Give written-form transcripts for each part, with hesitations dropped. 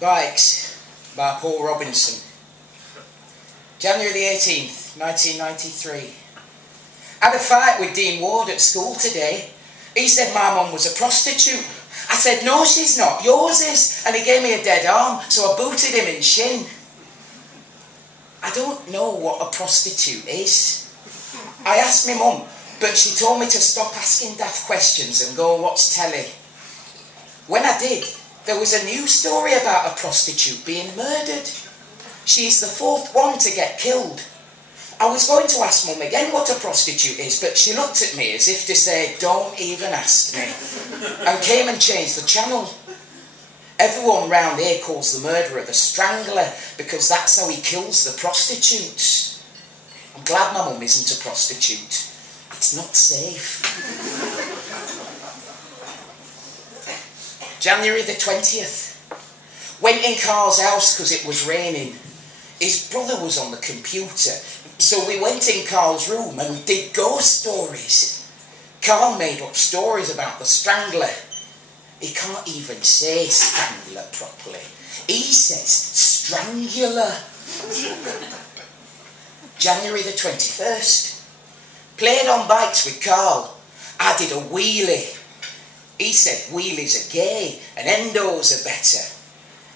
Bikes by Paul Robinson. January the 18th, 1993. Had a fight with Dean Ward at school today. He said my mum was a prostitute. I said, no, she's not, yours is. And he gave me a dead arm, so I booted him in shin. I don't know what a prostitute is. I asked my mum, but she told me to stop asking daft questions and go watch telly. When I did, there was a news story about a prostitute being murdered. She's the fourth one to get killed. I was going to ask Mum again what a prostitute is, but she looked at me as if to say, don't even ask me, and came and changed the channel. Everyone round here calls the murderer the Strangler, because that's how he kills the prostitutes. I'm glad my mum isn't a prostitute. It's not safe. January the 20th. Went in Carl's house because it was raining. His brother was on the computer, so we went in Carl's room and we did ghost stories. Carl made up stories about the Strangler. He can't even say strangler properly. He says strangular. January the 21st. Played on bikes with Carl. I did a wheelie. He said wheelies are gay and endos are better.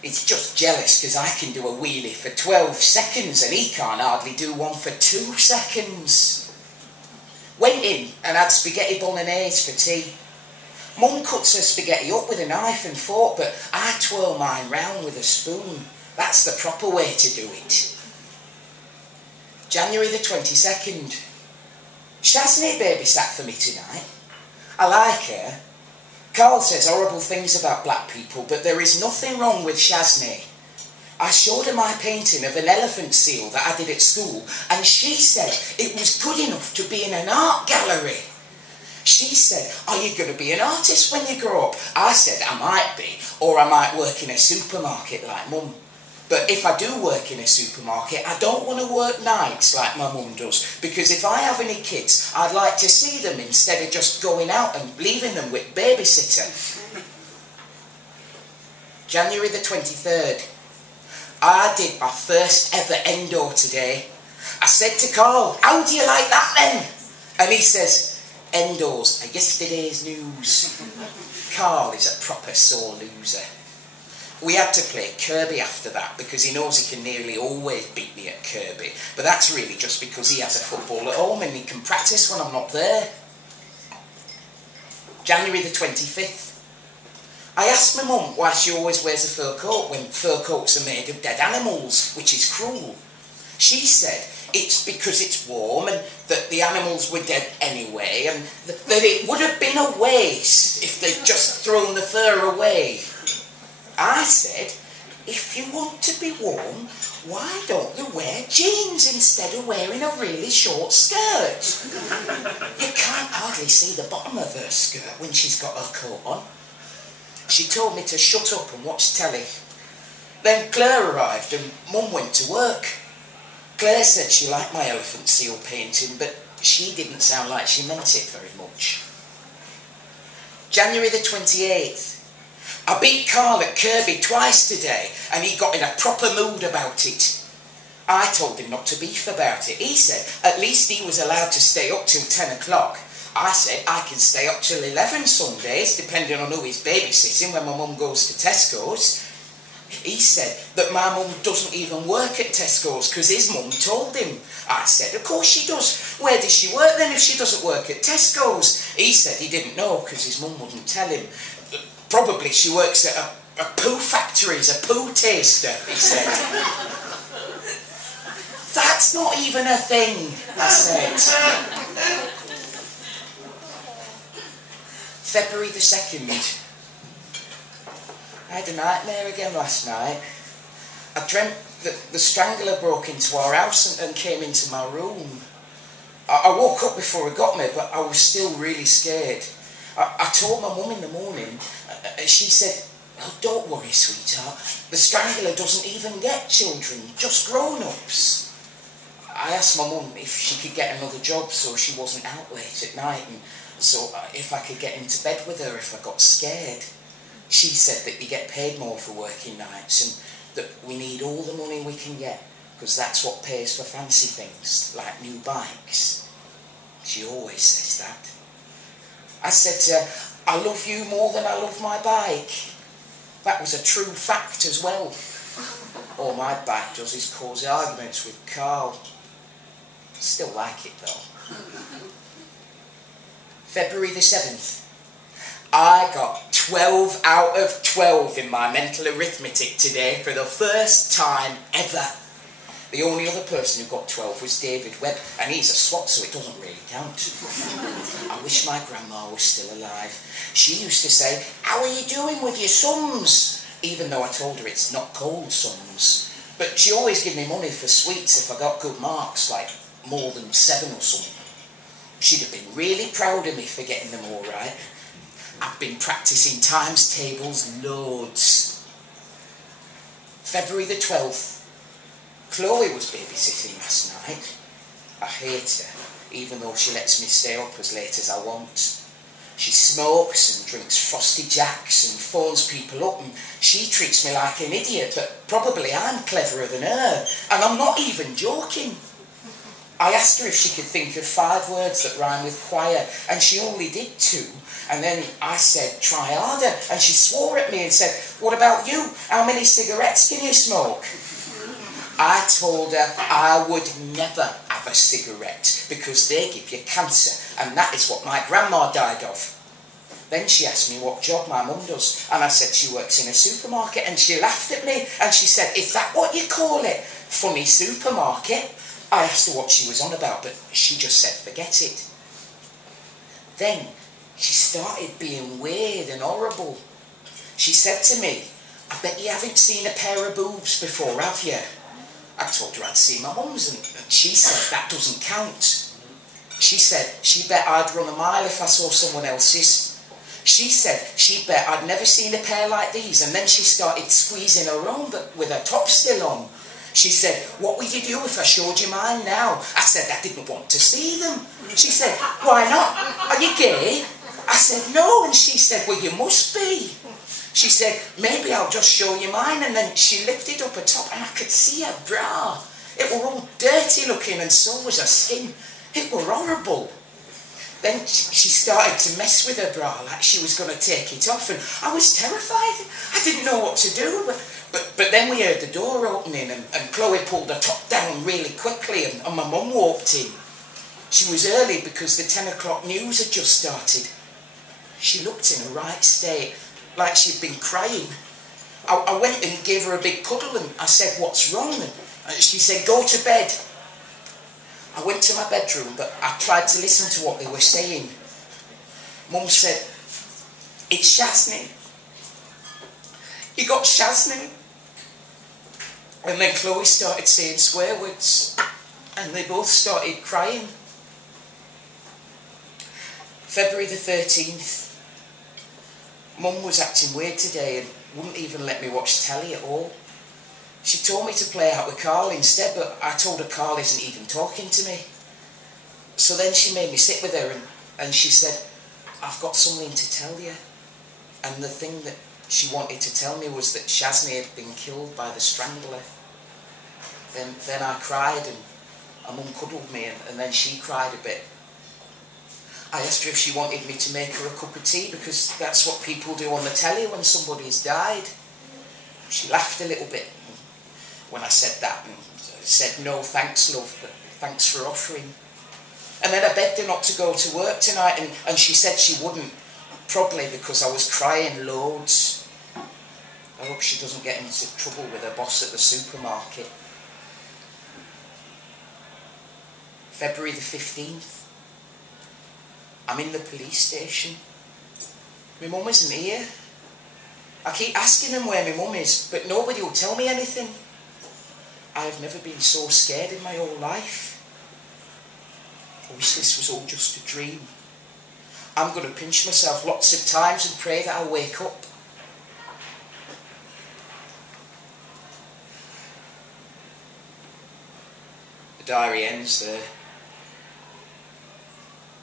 He's just jealous because I can do a wheelie for 12 seconds and he can't hardly do one for 2 seconds. Went in and had spaghetti bolognese for tea. Mum cuts her spaghetti up with a knife and fork, but I twirl mine round with a spoon. That's the proper way to do it. January the 22nd. Shaznay babysat for me tonight. I like her. Carl says horrible things about black people, but there is nothing wrong with Shaznay. I showed her my painting of an elephant seal that I did at school, and she said it was good enough to be in an art gallery. She said, are you going to be an artist when you grow up? I said, I might be, or I might work in a supermarket like Mum. But if I do work in a supermarket, I don't want to work nights like my mum does, because if I have any kids, I'd like to see them instead of just going out and leaving them with babysitter. January the 23rd. I did my first ever endo today. I said to Carl, how do you like that then? And he says, endos are yesterday's news. Carl is a proper sore loser. We had to play Kirby after that because he knows he can nearly always beat me at Kirby. But that's really just because he has a football at home and he can practice when I'm not there. January the 25th. I asked my mum why she always wears a fur coat when fur coats are made of dead animals, which is cruel. She said it's because it's warm and that the animals were dead anyway and that it would have been a waste if they'd just thrown the fur away. I said, if you want to be warm, why don't you wear jeans instead of wearing a really short skirt? You can't hardly see the bottom of her skirt when she's got her coat on. She told me to shut up and watch telly. Then Claire arrived and Mum went to work. Claire said she liked my elephant seal painting, but she didn't sound like she meant it very much. January the 28th. I beat Carl at Kirby twice today and he got in a proper mood about it. I told him not to beef about it. He said at least he was allowed to stay up till 10 o'clock. I said I can stay up till 11 some days, depending on who he's babysitting when my mum goes to Tesco's. He said that my mum doesn't even work at Tesco's because his mum told him. I said, of course she does. Where does she work then if she doesn't work at Tesco's? He said he didn't know because his mum wouldn't tell him. Probably she works at a poo factory as a poo taster, he said. That's not even a thing, I said. February the 2nd. I had a nightmare again last night. I dreamt that the Strangler broke into our house and came into my room. I woke up before he got me, but I was still really scared. I told my mum in the morning. She said, oh, don't worry, sweetheart. The Strangler doesn't even get children, just grown-ups. I asked my mum if she could get another job so she wasn't out late at night, and so if I could get into bed with her if I got scared. She said that you get paid more for working nights and that we need all the money we can get because that's what pays for fancy things like new bikes. She always says that. I said to her, I love you more than I love my bike. That was a true fact as well. All my bike does is cause arguments with Carl. Still like it though. February the 7th. I got 12 out of 12 in my mental arithmetic today for the first time ever. The only other person who got 12 was David Webb, and he's a swot, so it doesn't really count. I wish my grandma was still alive. She used to say, how are you doing with your sums? Even though I told her it's not called sums. But she always gave me money for sweets if I got good marks, like more than 7 or something. She'd have been really proud of me for getting them all right. I've been practising times tables loads. February the 12th. Chloe was babysitting last night. I hate her, even though she lets me stay up as late as I want. She smokes and drinks Frosty Jacks and phones people up, and she treats me like an idiot, but probably I'm cleverer than her, and I'm not even joking. I asked her if she could think of 5 words that rhyme with choir, and she only did 2. And then I said, try harder, and she swore at me and said, what about you? How many cigarettes can you smoke? I told her I would never have a cigarette because they give you cancer, and that is what my grandma died of. Then she asked me what job my mum does, and I said she works in a supermarket, and she laughed at me, and she said, is that what you call it? Funny supermarket? I asked her what she was on about, but she just said, forget it. Then she started being weird and horrible. She said to me, I bet you haven't seen a pair of boobs before, have you? I told her I'd seen my mum's, and she said that doesn't count. She said she bet I'd run a mile if I saw someone else's. She said she bet I'd never seen a pair like these, and then she started squeezing her own, but with her top still on. She said, what would you do if I showed you mine now? I said I didn't want to see them. She said, why not? Are you gay? I said, no, and she said, well, you must be. She said, maybe I'll just show you mine, and then she lifted up her top and I could see her bra. It were all dirty looking and so was her skin. It were horrible. Then she started to mess with her bra like she was going to take it off, and I was terrified. I didn't know what to do, but then we heard the door opening, and Chloe pulled her top down really quickly, and my mum walked in. She was early because the 10 o'clock news had just started. She looked in a right state, like she'd been crying. I went and gave her a big cuddle, and I said, what's wrong? And she said, go to bed. I went to my bedroom, but I tried to listen to what they were saying. Mum said, it's Shazney. You got Shazney. And then Chloe started saying swear words, and they both started crying. February the 13th. Mum was acting weird today and wouldn't even let me watch telly at all. She told me to play out with Carl instead, but I told her Carl isn't even talking to me. So then she made me sit with her, and she said, I've got something to tell you. And the thing that she wanted to tell me was that Shazney had been killed by the strangler. Then I cried, and Mum cuddled me, and then she cried a bit. I asked her if she wanted me to make her a cup of tea, because that's what people do on the telly when somebody's died. She laughed a little bit when I said that, and said, no, thanks, love, but thanks for offering. And then I begged her not to go to work tonight, and she said she wouldn't, probably because I was crying loads. I hope she doesn't get into trouble with her boss at the supermarket. February the 15th. I'm in the police station. My mum isn't here. I keep asking them where my mum is, but nobody will tell me anything. I have never been so scared in my whole life. I wish this was all just a dream. I'm going to pinch myself lots of times and pray that I wake up. The diary ends there.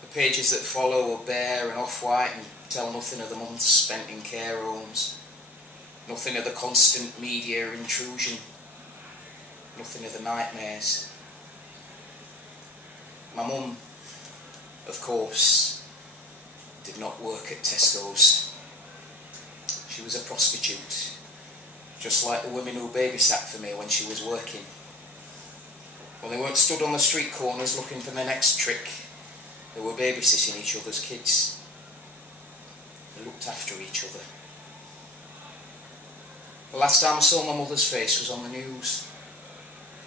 The pages that follow are bare and off-white and tell nothing of the months spent in care homes. Nothing of the constant media intrusion. Nothing of the nightmares. My mum, of course, did not work at Tesco's. She was a prostitute, just like the women who babysat for me when she was working. Well, they weren't stood on the street corners looking for the next trick. They were babysitting each other's kids. They looked after each other. The last time I saw my mother's face was on the news.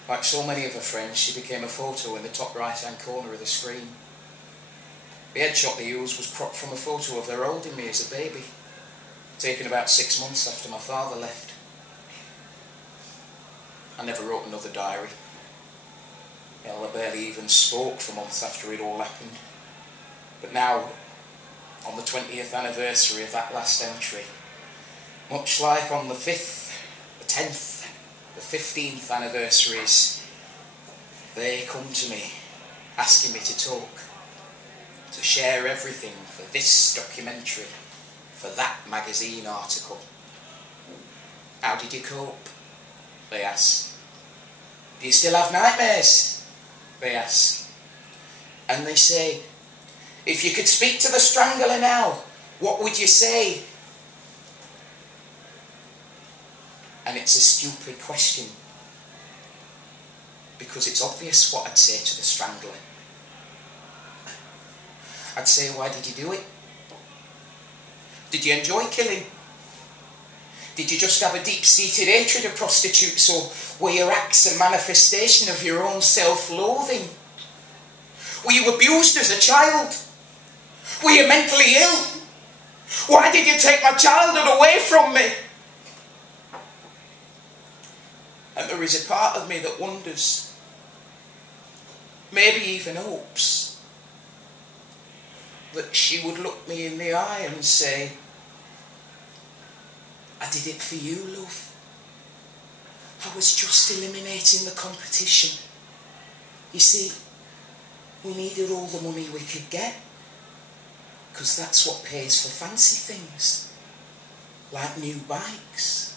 Like so many of her friends, she became a photo in the top right-hand corner of the screen. The headshot they used was cropped from a photo of her holding me as a baby, taken about 6 months after my father left. I never wrote another diary. Hell, I barely even spoke for months after it all happened. But now, on the 20th anniversary of that last entry, much like on the 5th, the 10th, the 15th anniversaries, they come to me, asking me to talk, to share everything for this documentary, for that magazine article. How did you cope? They ask. Do you still have nightmares? They ask. And they say, if you could speak to the Strangler now, what would you say? And it's a stupid question, because it's obvious what I'd say to the Strangler. I'd say, why did you do it? Did you enjoy killing? Did you just have a deep-seated hatred of prostitutes, or were your acts a manifestation of your own self-loathing? Were you abused as a child? Were you mentally ill? Why did you take my childhood away from me? And there is a part of me that wonders, maybe even hopes, that she would look me in the eye and say, I did it for you, love. I was just eliminating the competition. You see, we needed all the money we could get, because that's what pays for fancy things, like new bikes.